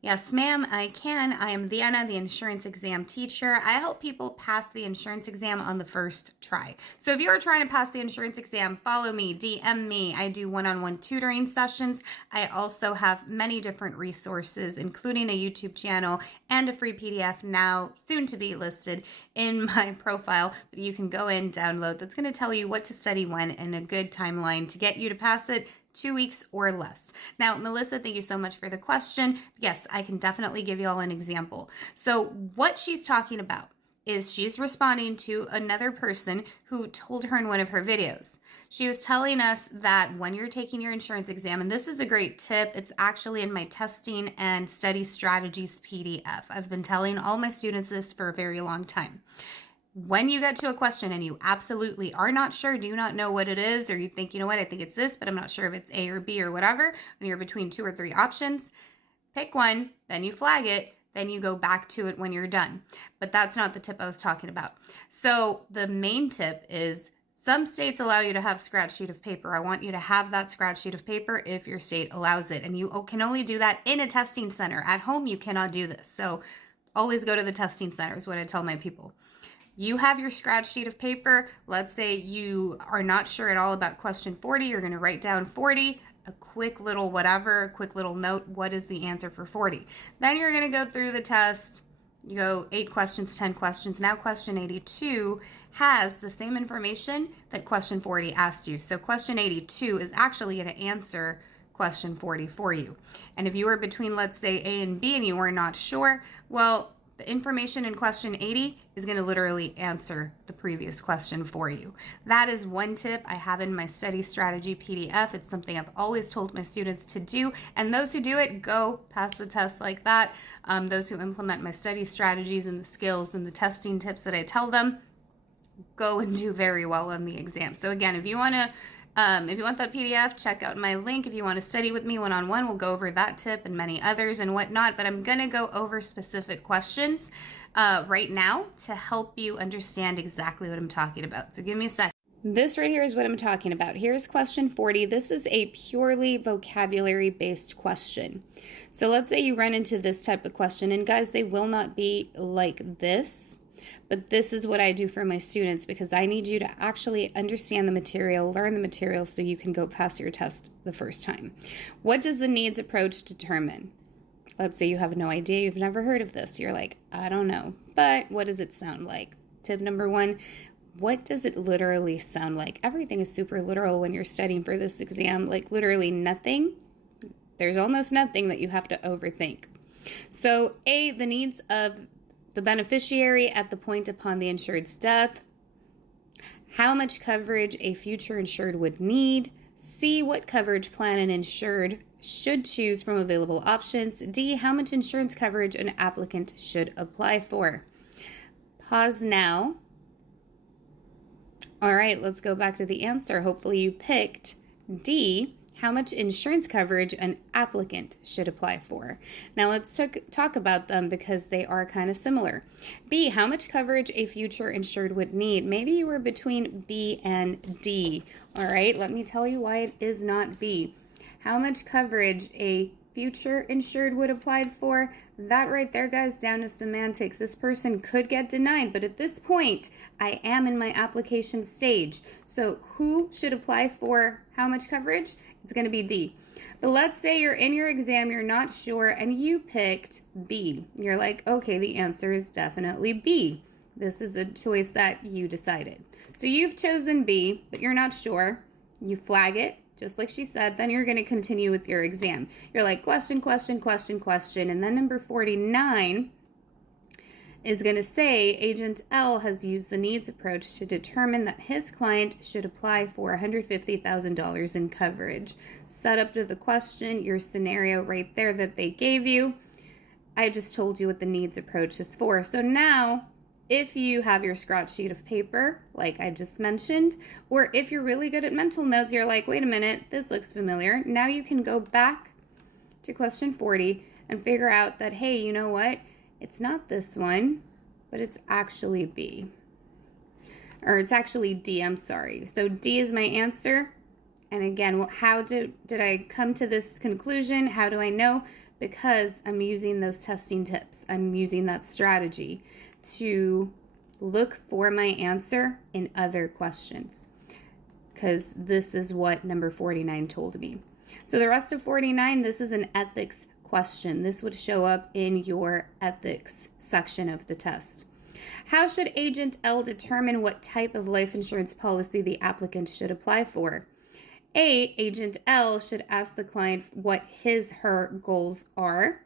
Yes, ma'am, I can. I am Diana, the insurance exam teacher. I help people pass the insurance exam on the first try. So if you're trying to pass the insurance exam, follow me, DM me. I do one-on-one tutoring sessions. I also have many different resources, including a YouTube channel and a free PDF now soon to be listed in my profile that you can go in, download. That's going to tell you what to study when and a good timeline to get you to pass it 2 weeks or less. Now, Melissa, thank you so much for the question. Yes, I can definitely give you all an example. So what she's talking about is she's responding to another person who told her in one of her videos. She was telling us that when you're taking your insurance exam, and this is a great tip, it's actually in my testing and study strategies PDF. I've been telling all my students this for a very long time. When you get to a question and you absolutely are not sure, do not know what it is, or you think, you know what, I think it's this, but I'm not sure if it's A or B or whatever, and you're between 2 or 3 options, pick one, then you flag it, then you go back to it when you're done. But that's not the tip I was talking about. So the main tip is some states allow you to have scratch sheet of paper. I want you to have that scratch sheet of paper if your state allows it. And you can only do that in a testing center. At home, you cannot do this. So always go to the testing center is what I tell my people. You have your scratch sheet of paper. Let's say you are not sure at all about question 40. You're going to write down 40, a quick little whatever, a quick little note. What is the answer for 40? Then you're going to go through the test. You go 8 questions, 10 questions. Now question 82 has the same information that question 40 asked you. So question 82 is actually going to answer question 40 for you. And if you were between, let's say, A and B and you were not sure, well, the information in question 80 is going to literally answer the previous question for you. That is one tip I have in my study strategy PDF. It's something I've always told my students to do. And those who do it, go pass the test like that. Those who implement my study strategies and the skills and the testing tips that I tell them, go and do very well on the exam. So again, if you want that PDF, check out my link. If you want to study with me one-on-one, we'll go over that tip and many others and whatnot. But I'm going to go over specific questions right now to help you understand exactly what I'm talking about. So give me a second. This right here is what I'm talking about. Here's question 40. This is a purely vocabulary-based question. So let's say you run into this type of question. And guys, they will not be like this. But this is what I do for my students because I need you to actually understand the material, learn the material so you can go pass your test the first time. What does the needs approach determine? Let's say you have no idea, you've never heard of this. You're like, I don't know, but what does it sound like? Tip number 1, what does it literally sound like? Everything is super literal when you're studying for this exam, like literally nothing. There's almost nothing that you have to overthink. So A, the needs of the beneficiary at the point upon the insured's death, how much coverage a future insured would need, C, what coverage plan an insured should choose from available options, D, how much insurance coverage an applicant should apply for. Pause now. All right, let's go back to the answer. Hopefully you picked D, how much insurance coverage an applicant should apply for. Now let's talk about them because they are kind of similar. B, how much coverage a future insured would need. Maybe you were between B and D. All right, let me tell you why it is not B. How much coverage a future insured would apply for. That right there, guys, down to semantics. This person could get denied, but at this point, I am in my application stage. So who should apply for how much coverage? It's going to be D. But let's say you're in your exam, you're not sure, and you picked B. You're like, okay, the answer is definitely B. This is a choice that you decided. So you've chosen B, but you're not sure. You flag it. Just like she said, then you're going to continue with your exam. You're like, question, question, question, question. And then number 49 is going to say, Agent L has used the needs approach to determine that his client should apply for $150,000 in coverage. Set up to the question, your scenario right there that they gave you. I just told you what the needs approach is for. So now, if you have your scratch sheet of paper, like I just mentioned, or if you're really good at mental notes, you're like, wait a minute, this looks familiar. Now you can go back to question 40 and figure out that, hey, you know what? It's not this one, but it's actually B. Or it's actually D, I'm sorry. So D is my answer. And again, how did I come to this conclusion? How do I know? because I'm using those testing tips. I'm using that strategy to look for my answer in other questions, because this is what number 49 told me. So the rest of 49, this is an ethics question. This would show up in your ethics section of the test. How should Agent L determine what type of life insurance policy the applicant should apply for? A, Agent L should ask the client what her goals are.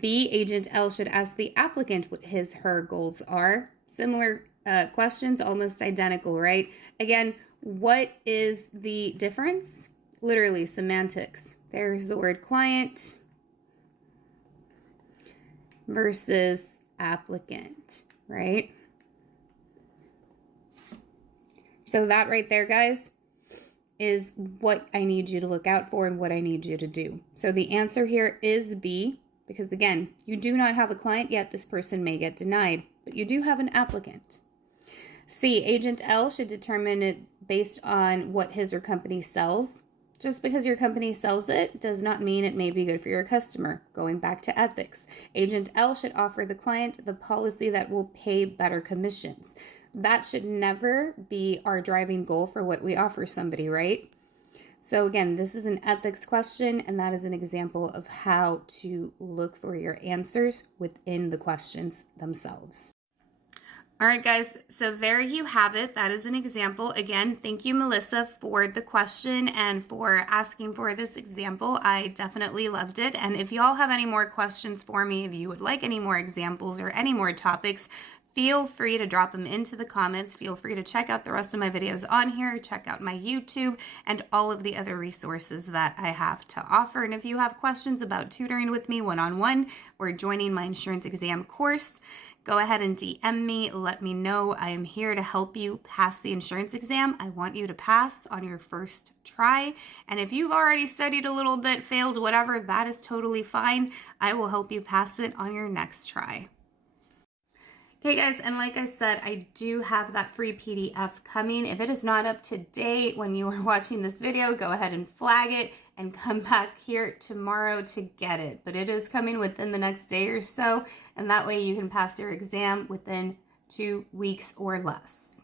B, Agent L should ask the applicant what her goals are. Similar questions, almost identical, right? Again, what is the difference? Literally semantics. There's the word client versus applicant, right? So that right there, guys, is what I need you to look out for and what I need you to do. So the answer here is B, because again, you do not have a client yet. This person may get denied, but you do have an applicant. C, Agent L should determine it based on what his or company sells. Just because your company sells it does not mean it may be good for your customer. Going back to ethics, Agent L should offer the client the policy that will pay better commissions. That should never be our driving goal for what we offer somebody, right? So again, this is an ethics question, and that is an example of how to look for your answers within the questions themselves. All right, guys, so there you have it. That is an example. Again, thank you, Melissa, for the question and for asking for this example. I definitely loved it. And if y'all have any more questions for me, if you would like any more examples or any more topics, feel free to drop them into the comments. Feel free to check out the rest of my videos on here, check out my YouTube, and all of the other resources that I have to offer. And if you have questions about tutoring with me one-on-one or joining my insurance exam course, go ahead and DM me. Let me know. I am here to help you pass the insurance exam. I want you to pass on your first try. And if you've already studied a little bit, failed, whatever, that is totally fine. I will help you pass it on your next try. Okay, guys, and like I said, I do have that free PDF coming. If it is not up to date when you are watching this video, go ahead and flag it and come back here tomorrow to get it. But it is coming within the next day or so, and that way you can pass your exam within 2 weeks or less.